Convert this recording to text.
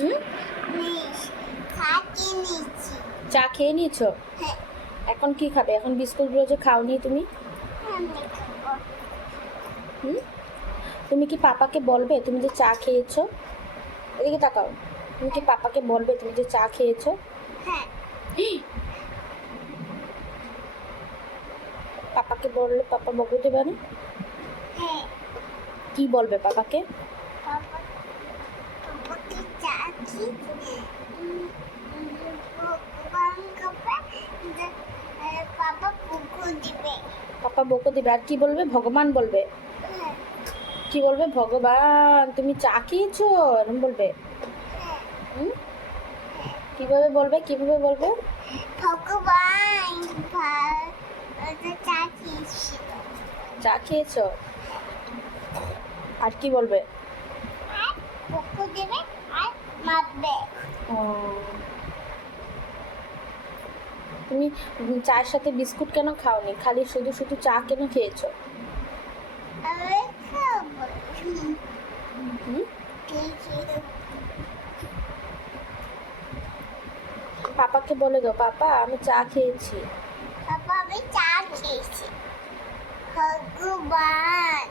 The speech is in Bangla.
হুম, চা খেয়ে নিয়েছো? এখন কি খাবে? এখন বিস্কুটগুলো যে খাওনি তুমি, হুম, তুমি কি পাপাকে বলবে তুমি যে চা খেয়েছো? এদিকে তাকাও। তুমি কি পাপাকে বলবে তুমি যে চা খেয়েছো? পাপাকে বললে পাপা বকে দেবে না? কি বলবে পাপাকে? পাপা বকে দিবে। আর কি বলবে? ভগবান বলবে। কি বলবে? ভগবান তুমি চা খেয়েছো এরকম বলবে? হুম, কিভাবে বলবে? কিভাবে বলবে? ভগবান চা খেয়েছি। চা খেয়েছো? আর কি বলবে? আর বকু দেবে আর মারবে। ও, তুমি চায়ের সাথে বিস্কুট কেন খাওনি? খালি শুধু শুধু চা কেন খেয়েছো? আমি খাবো। হুম, খেয়েছি। পাপাকে বলে দাও, পাপা আমি চা খেয়েছি। বাবা আমি চা খেয়েছি। ভগবান